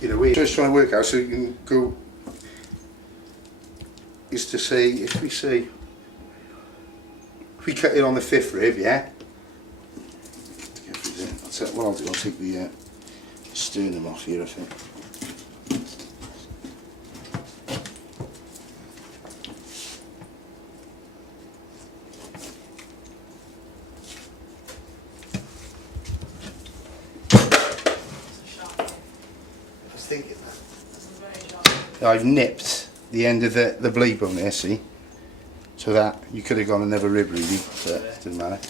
you know, we're just trying to work out so you can go, is to say, if we cut it on the 5th rib, yeah? What I'll do, I'll take the sternum off here, I think. I've nipped the end of the blade bone there, see? So that, you could have gone another rib really, but it doesn't matter.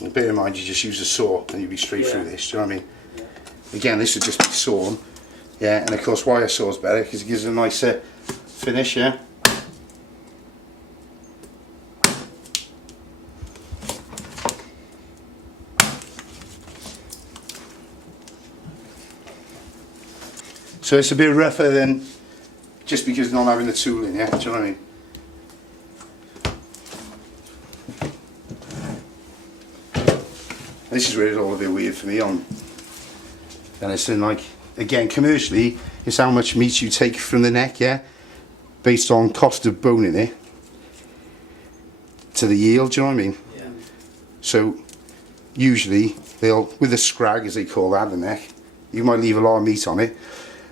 And bear in mind you just use a saw and you'll be straight through this, do you know what I mean? Yeah. Again, this would just be sawn, yeah, and of course wire saw is better because it gives a nicer finish, yeah? So it's a bit rougher than just because not having the tool in, yeah, do you know what I mean? This is where it's all a bit weird for me on, and it's in like, again, commercially, it's how much meat you take from the neck, yeah, based on cost of boning it to the yield, do you know what I mean? Yeah. So usually they'll, with the scrag as they call that, the neck, you might leave a lot of meat on it,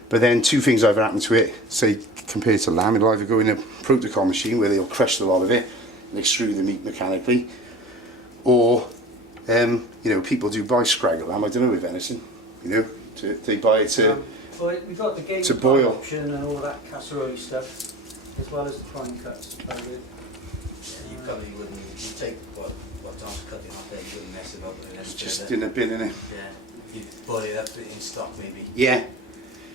but then two things either happen to it, say compared to lamb, it'll either go in a protocol machine where they'll crush a lot of it and extrude the meat mechanically, or you know, people do buy scrag lamb, I don't know with venison, you know, they buy it to, well, we've got the game to boil option and all that casserole stuff, as well as the prime cuts. Yeah, you probably wouldn't, you take what Tom's cutting off there, you wouldn't mess it up with it. It's just in a bin, innit? Yeah, you boil it up in stock maybe. Yeah.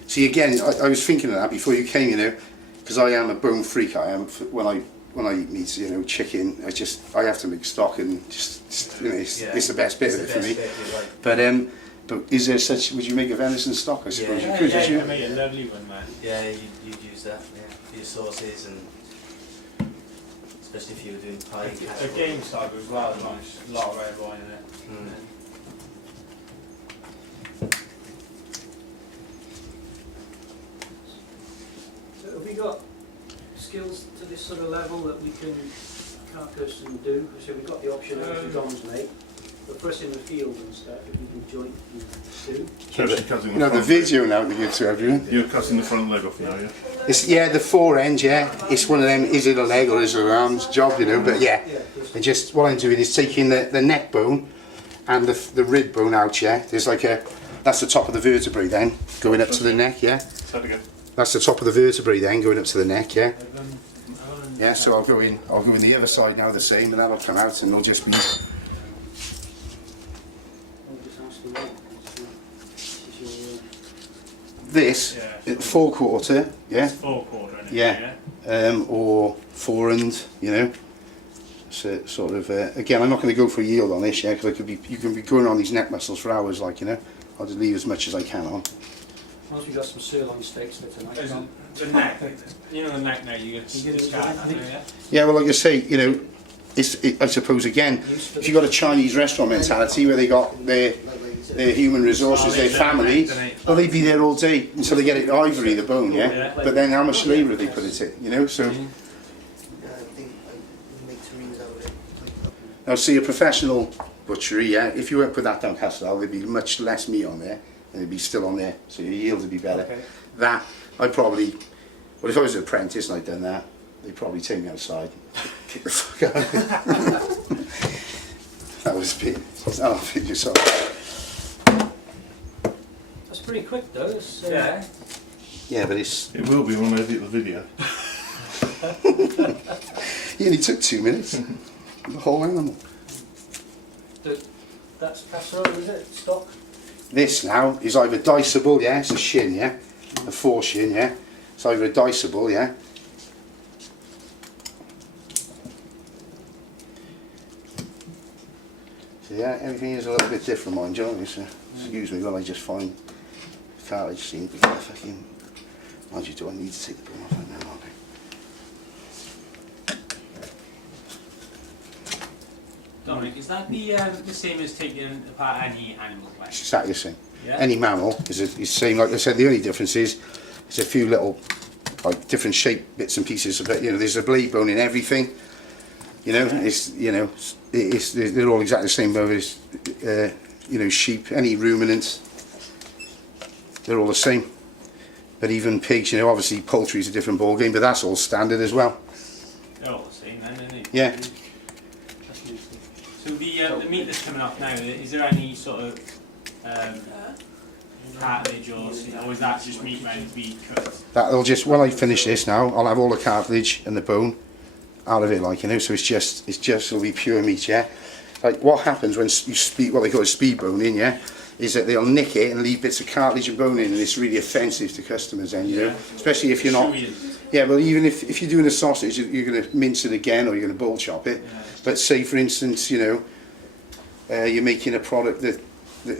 See, again, I was thinking of that before you came, you know, because I am a bone freak. I am, when I eat meat, you know, chicken, I have to make stock and just you know, it's the best bit of it for me. Right. But is there such? Would you make a venison stock? I suppose you could. Yeah, I made a lovely one, man. Yeah, you'd use that. Yeah, for your sauces and especially if you were doing pie. A game stock as well, nice. A lot of red wine in it. Mm. So have we got skills to this sort of level that we can carcass and do? So we've got the option of Dom's mate, but for us in the field and stuff, if we can joint and do. You know, the video now to give to everyone. You're cutting the front leg off now, yeah? It's, yeah, the fore end, yeah. It's one of them, is it a leg or is it an arm's job, you know, but yeah. And just, what I'm doing is taking the neck bone and the rib bone out, yeah. There's like a, that's the top of the vertebrae then, going up to the neck, yeah. That's the top of the vertebrae then, going up to the neck, yeah. Yeah, so I'll go in the other side now the same, and that'll come out and it'll just be... This, 4/4, yeah? 4/4, isn't it? Yeah. Or 4 and, you know. So sort of, again, I'm not going to go for a yield on this, yeah, because you can be going on these neck muscles for hours, like, you know. I'll just leave as much as I can on. Once we've got some sirloin steaks for tonight. The neck, you know the neck now, you get yeah? Yeah, well, like I say, you know, I suppose, again, if you've got a Chinese restaurant mentality where they got their human resources, their family, well, they'd be there all day until they get it ivory, the bone, yeah? But then how much labour they put into it, you know, so... Now, see, a professional butchery, yeah, if you went put that down Castle, there'd be much less meat on there, and it'd be still on there, so your yield would be better. Okay. That, I'd probably, well, if I was an apprentice and I'd done that, they'd probably take me outside, kick the fuck out of me. That was a bit, I'll fit yourself. That's pretty quick though. It's, yeah. Yeah, but it's... It will be when I edit the video. It only took 2 minutes. The whole animal. That's casserole, is it? Stock? This now is either diceable, yeah, it's a shin, yeah, a fore shin, yeah. It's either a diceable, yeah. See, yeah, everything is a little bit different, mind you. So, excuse me while I just find the cartridge seam to get the fucking. Mind you, do I need to take the bone off right now? Okay. Dominic, is that the same as taking apart any animal like? It's exactly the same. Yeah. Any mammal is the same. Like I said, the only difference is it's a few little like different shaped bits and pieces. But you know, there's a blade bone in everything. You know, it's they're all exactly the same. Whether it's you know, sheep, any ruminant, they're all the same. But even pigs, you know, obviously poultry is a different ball game, but that's all standard as well. They're all the same then, aren't they? Yeah. So the meat that's coming off now, is there any sort of cartilage or is that just meat ready to be cooked? That'll just, when I finish this now, I'll have all the cartilage and the bone out of it, like, you know, so it's just it'll be pure meat, yeah. Like what happens when you speed, what they call a speed bone in, yeah, is that they'll nick it and leave bits of cartilage and bone in, and it's really offensive to customers then, you know, especially if you're not. Yeah, well, even if you're doing a sausage, you're going to mince it again or you're going to bull chop it. Yeah. But say, for instance, you know, you're making a product that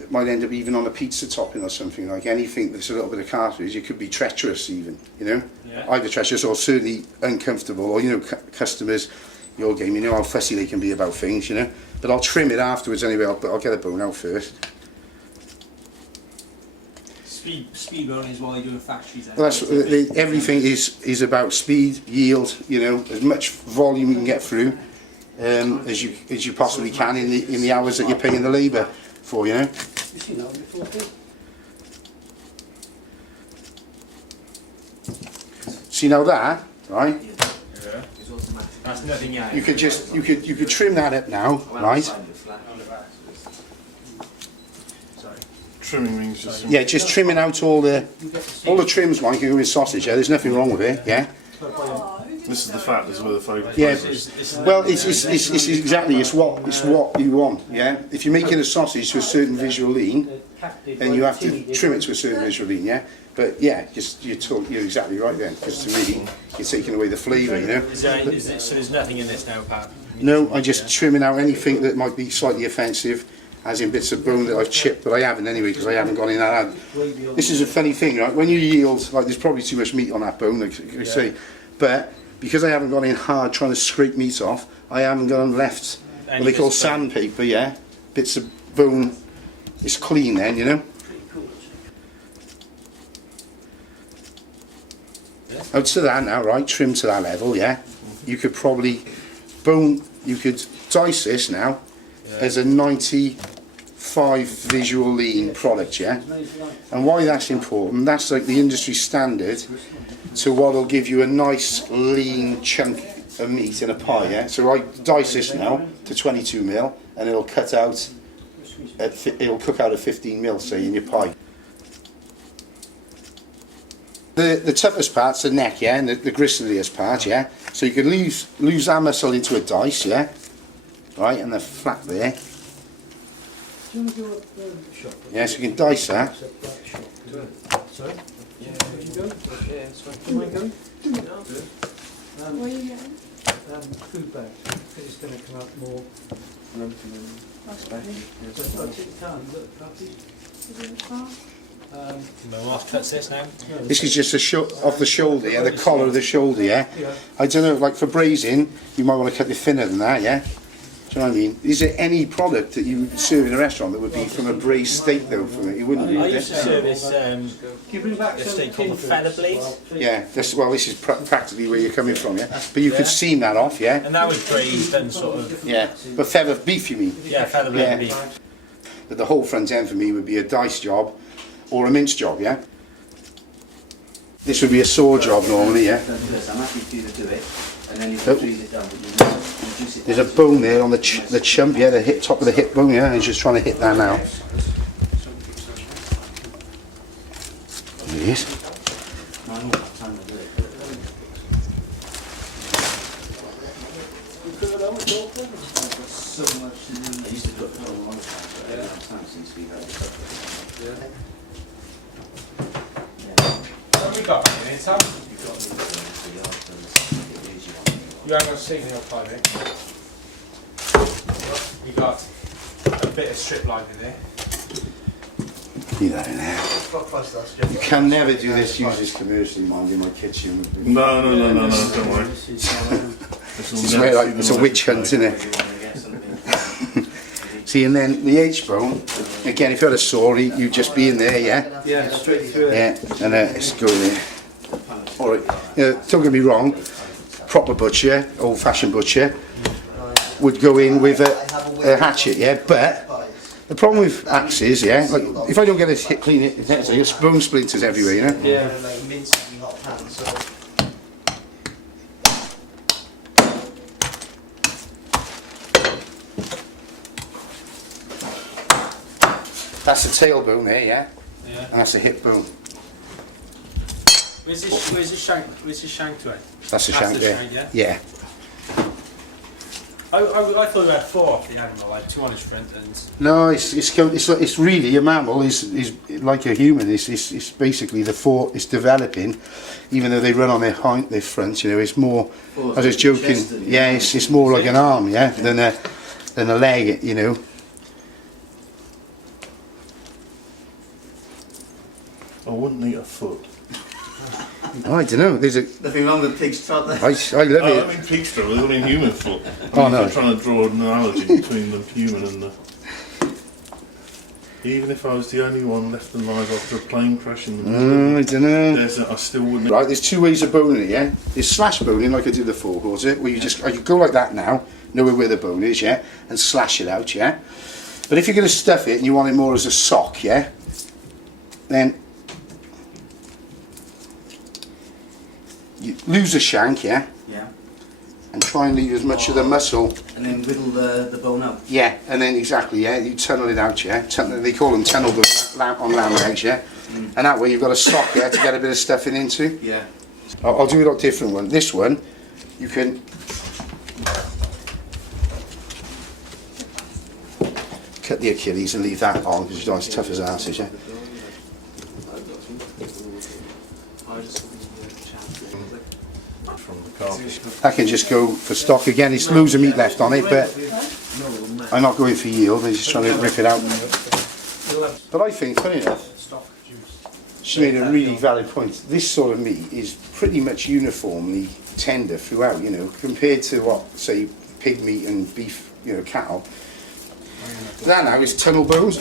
might end up even on a pizza topping or something, like anything that's a little bit of cartilage, it could be treacherous even, you know. Yeah. Either treacherous or certainly uncomfortable, or, you know, customers, your game, you know how fussy they can be about things, you know. But I'll trim it afterwards anyway, I'll get the bone out first. Speed bone is what they do in factories. Well, that's everything is about speed, yield. You know, as much volume you can get through as you possibly can in the hours that you're paying the labour for. You know. You seen that before, Pete? See now that, right? Yeah. That's nothing yet. You could trim that up now, right? Trimming means just. Yeah, just trimming out all the trims, Mike. You go with sausage. Yeah, there's nothing wrong with it. Yeah. This is the fat. This is where the flavour. Yeah. Well, it's exactly it's what you want. Yeah. If you're making a sausage to a certain visual lean, then you have to trim it to a certain visual lean. Yeah. But yeah, you're exactly right then, because to me, you're taking away the flavour. You know. So there's nothing in this now, Pat? No, I'm just trimming out anything that might be slightly offensive, as in bits of bone that I've chipped, but I haven't anyway because I haven't gone in that. This is a funny thing, right? When you yield, like there's probably too much meat on that bone, like I say, but because I haven't gone in hard trying to scrape meat off, I haven't gone left what they call sandpaper, yeah? Bits of bone, it's clean then, you know? Out to that now, right? Trim to that level, yeah? You could probably you could dice this now as a 95 visual lean product, yeah? And why that's important, that's like the industry standard to what'll give you a nice lean chunk of meat in a pie, yeah? So I dice this now to 22mm and it'll cut out, it'll cook out at 15mm, say, in your pie. The toughest part's the neck, yeah, and the gristliest part, yeah? So you can lose that muscle into a dice, yeah? Right, and the flap there. Do you want to go up shop? Yeah, so you can dice that. Sorry? Yeah. Would you go? Yeah, that's fine. Am I going? Where are you going? Food bags, because it's going to come out more. Just I'll take time. Look, coffee. Is it a car? My wife cuts this now. This is just off the shoulder, yeah, the collar of the shoulder, yeah? Yeah. I don't know, like for braising, you might want to cut it thinner than that, yeah? Do you know what I mean? Is there any product that you would serve in a restaurant that would be from a braised steak though? From it? It wouldn't be, I would used to it? service Can you bring back a some steak called the tin feather for us? blade. Yeah, this is practically where you're coming from, yeah? But you could seam that off, yeah? and that was braised and sort of Yeah, but feather beef you mean? feather blade Yeah. beef. But the whole front end for me would be a dice job or a mince job, yeah? This would be a saw job normally, yeah? I'm happy for you to do it, and then you Oh. can freeze it down, but you reduce it. There's a bone there on the chump, yeah, the top of the hip bone, yeah? He's just trying to hit that now. There he is. No, I don't have time to do it. So much to do. I used to cook for a long time, but I don't have time since we had it. What have we got in it, Sam? You haven't got a signal pie, mate. You got bit of strip line in there. Leave that in there. You can never do this, use this commercially, mind, in my kitchen. No, don't worry. It's where, like, it's a witch hunt, isn't it? See, and then the H-bone, again, if you had a saw, you'd just be in there, yeah? Yeah, straight through it. Yeah, and it's going there. Alright, don't get me wrong, proper butcher, old-fashioned butcher, would go in with a hatchet, yeah? But the problem with axes, yeah, like, if I don't get it clean, there's bone splinters everywhere, you know? Yeah. Like minced in hot pan, so. That's the tailbone there, yeah? Yeah. And that's the hip bone. Where's the shank to it? That's the That's shank the there. shank, yeah? Yeah. I thought you had 4 off the animal, like 2 on his front ends. No, it's really a mammal. Is like a human. It's basically the 4. It's developing, even though they run on their front. You know, it's more. I was joking. Yeah, it's more like an arm, yeah, than a leg. You know. I wouldn't eat a foot. Oh, I don't know. There's a. Nothing wrong with pig's trot there. I love Oh, it. I mean pig's trouble, I mean human foot. Oh, no. I'm trying to draw an analogy between the human and the... Even if I was the only one left alive after a plane crash in the I don't know. I still wouldn't... Right, there's 2 ways of boning it, yeah? There's slash boning, like I did the forequarter, where you just, you go like that now, know where the bone is, yeah? And slash it out, yeah? But if you're going to stuff it and you want it more as a sock, yeah? Then you lose the shank, yeah? Yeah. And try and leave as much of the muscle. And then whittle the bone out. Yeah, and then exactly, yeah? You tunnel it out, yeah? They call them tunnel bones on lamb legs, yeah? And that way you've got a sock, yeah, to get a bit of stuffing into. Yeah. I'll do a lot different one. This one, you can cut the Achilles and leave that on because it's tough as asses, yeah? From the carcass. That can just go for stock again. It's loads of meat left on it, but I'm not going for yield. I'm just trying to rip it out. But I think, funny enough, she made a really valid point. This sort of meat is pretty much uniformly tender throughout, you know, compared to what, say, pig meat and beef, you know, cattle. That now is tunnel bones.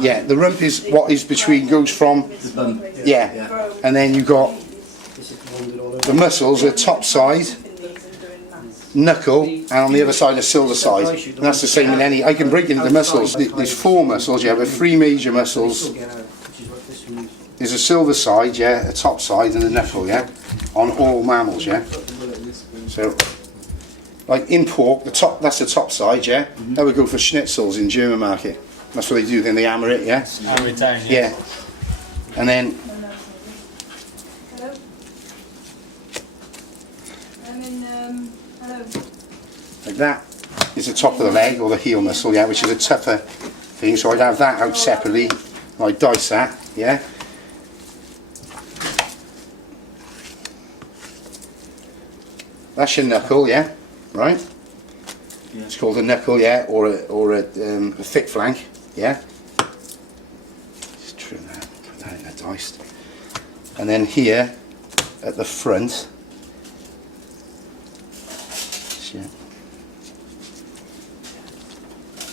Yeah, the rump is what is between, goes from, The bone. yeah, and then you got the muscles, the top side, knuckle, and on the other side the silver side. And that's the same in any, I can break into the muscles. There's 4 muscles, yeah, but 3 major muscles. There's a silver side, yeah, a top side and a knuckle, yeah, on all mammals, yeah. So, like in pork, that's the top side, yeah. That would go for schnitzels in German market. That's what they do, then they hammer it, yeah. Hammer it down, yeah. Yeah. And then Hello? Hello? like that is the top of the leg or the heel muscle, yeah, which is a tougher thing. So I'd have that out separately. I'd dice that, yeah. That's your knuckle, yeah, right? Yeah. It's called a knuckle, yeah, or a thick flank, yeah. Just trim that, put that in a dice. And then here at the front, shit.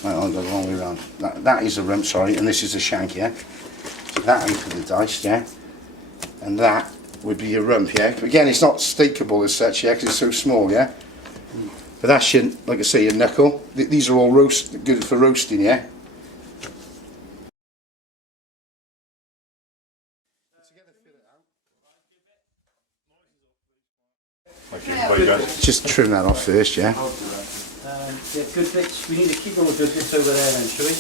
Right, I'll go the wrong way around. That is the rump, sorry, and this is the shank, yeah. So that into the dice, yeah. And that would be your rump, yeah. Again, it's not steakable as such, yeah, because it's so small, yeah. But that's your, like I say, your knuckle. These are all good for roasting, yeah. Just trim that off first, yeah. Yeah, good bits. We need to keep all the good bits over there then, shall we?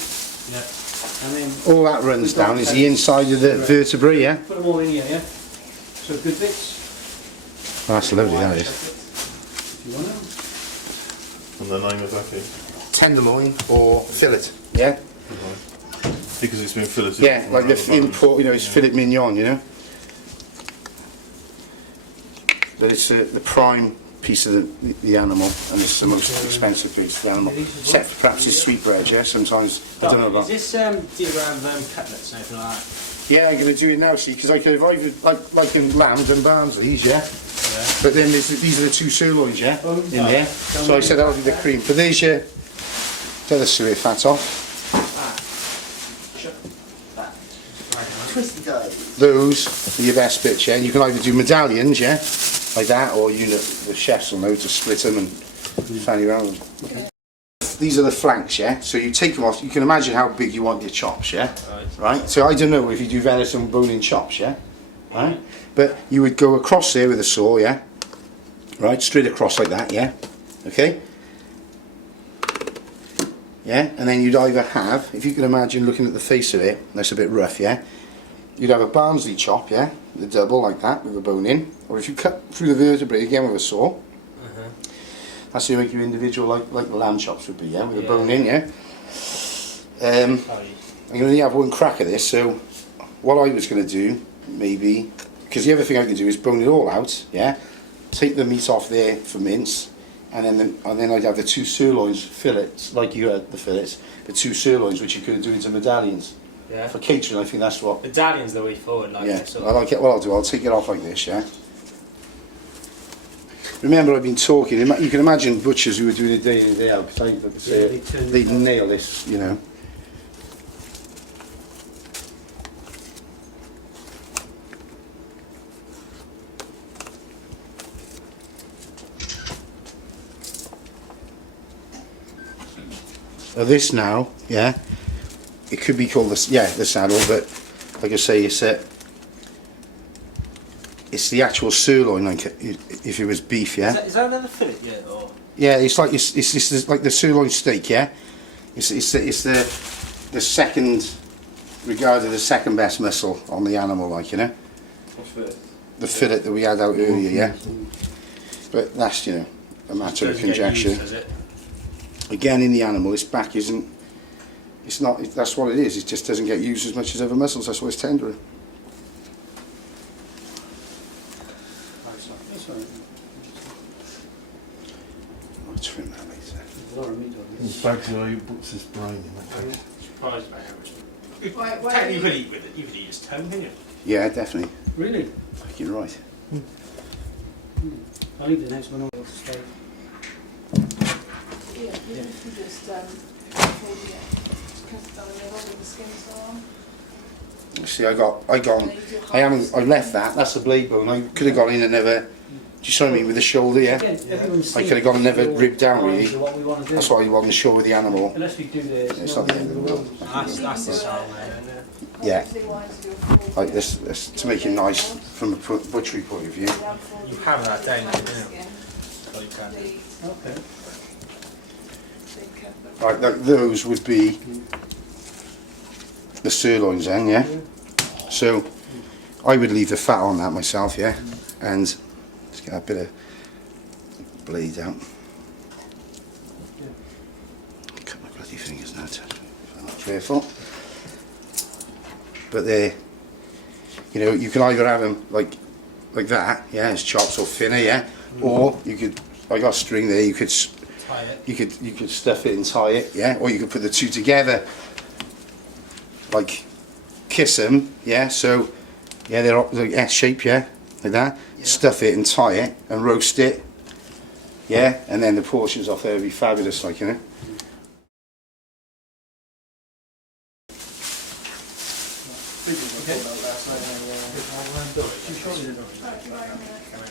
Yeah. And then All that runs down is the inside of the vertebrae, yeah. put them all in here, yeah? So good bits. Oh, that's lovely, that is. If you want to. And the name of that is? Tenderloin or fillet, yeah. Because it's been filleted. Yeah, like the import, you know, it's filet mignon, you know. But it's the prime piece of the animal, and it's the most expensive piece of the animal. Except for perhaps his sweetbread, yeah, sometimes. I don't know about. Is this, do you have cutlets and anything like that? Yeah, I'm going to do it now, see, because I could have either, like in lambs and Barnsley's, yeah? But then these are the 2 sirloins, yeah? In there. So I said I'll do the cream. But there's your other suet fat off. Twisty guy. Those are your best bits, yeah? You can either do medallions, yeah? Like that, or you know, the chefs will know to split them and fanny around them. Okay. These are the flanks, yeah? So you take them off, you can imagine how big you want your chops, yeah? Right? So I don't know if you do venison bone-in chops, yeah? Right? But you would go across there with a saw, yeah? Right, straight across like that, yeah? Okay? Yeah? And then you'd either have, if you can imagine looking at the face of it, that's a bit rough, yeah? You'd have a Barnsley chop, yeah? The double like that with a bone in. Or if you cut through the vertebrae again with a saw, that's how you make your individual, like the lamb chops would be, yeah? With a bone in, yeah? I'm going to only have one crack at this, so what I was going to do, maybe, because the other thing I can do is bone it all out, yeah? Take the meat off there for mince, and then I'd have the 2 sirloins, fillets, like you had the fillets, the 2 sirloins which you could do into medallions. Yeah. For catering, I think that's what. Medallion's the way forward, like Yeah. this. I like it. What I'll do, I'll take it off like this, yeah. Remember, I've been talking. You can imagine butchers who were doing it day in and day out. Because they'd nail this, you know. This now, yeah, it could be called the saddle, but like I say, it's the actual sirloin, like if it was beef, yeah. Is that another fillet yet, or? Yeah, it's like it's like the sirloin steak, yeah. It's the second, regarded the second best muscle on the animal, like, you know. What's first? The fillet that we had out earlier, yeah. But that's, you know, a matter of conjecture. Used, does it? Again, in the animal, its back isn't. It's not. That's what it is. It just doesn't get used as much as other muscles. That's why it's tenderer. I'll trim that later. There's a lot of meat on In this. fact, he puts his brain in that case. Surprised by how much. Why Technically, you could eat with it. You could eat his tongue, couldn't you? Yeah, definitely. Really? You're right. I'll leave the next one on to stay. Yeah, even if you just fold it, cut it down the middle with the skin so on. See, I left that. That's the blade bone. I could have gone in and never. Do you see what I mean with the shoulder? Yeah. Again, everyone's I could have gone and never ripped down really. What we want to do. That's why I wasn't sure with the animal. Unless we do this. It's not the end of the world. That's the song, isn't it? Yeah. Obviously, why to do a full Like this to make it nice from a butchery point of view. You have that down, don't you? skin, So you can. the Okay. cut them. Right, those would be the sirloins then, yeah? So I would leave the fat on that myself, yeah? And just get a bit of blade out. Cut my bloody fingers now, if I'm not careful. But they, you know, you can either have them like that, yeah, as chops or thinner, yeah? Or you could, I got string there, you could Tie it. you could stuff it and tie it, yeah, or you could put the 2 together, like kiss them, yeah. So yeah, they're like S shape, yeah, like that. Yeah. Stuff it and tie it and roast it, yeah, and then the portions off there would be fabulous, like, you know.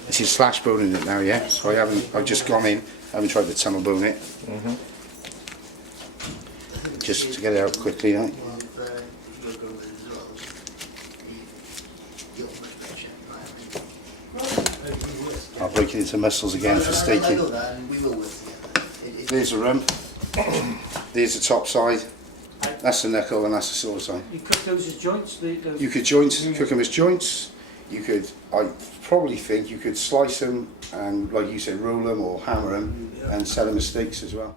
This is slash boning it now, yeah. So I've just gone in, I haven't tried to tunnel bone it. Just to get it out quickly, right? I'll break it into muscles again for staking. There's the rump. There's the top side. That's the knuckle and that's the sore side. You cook those as joints? Those You could cook them as joints. You could, I probably think you could slice them and, like you said, roll them or hammer them and sell them as steaks as well.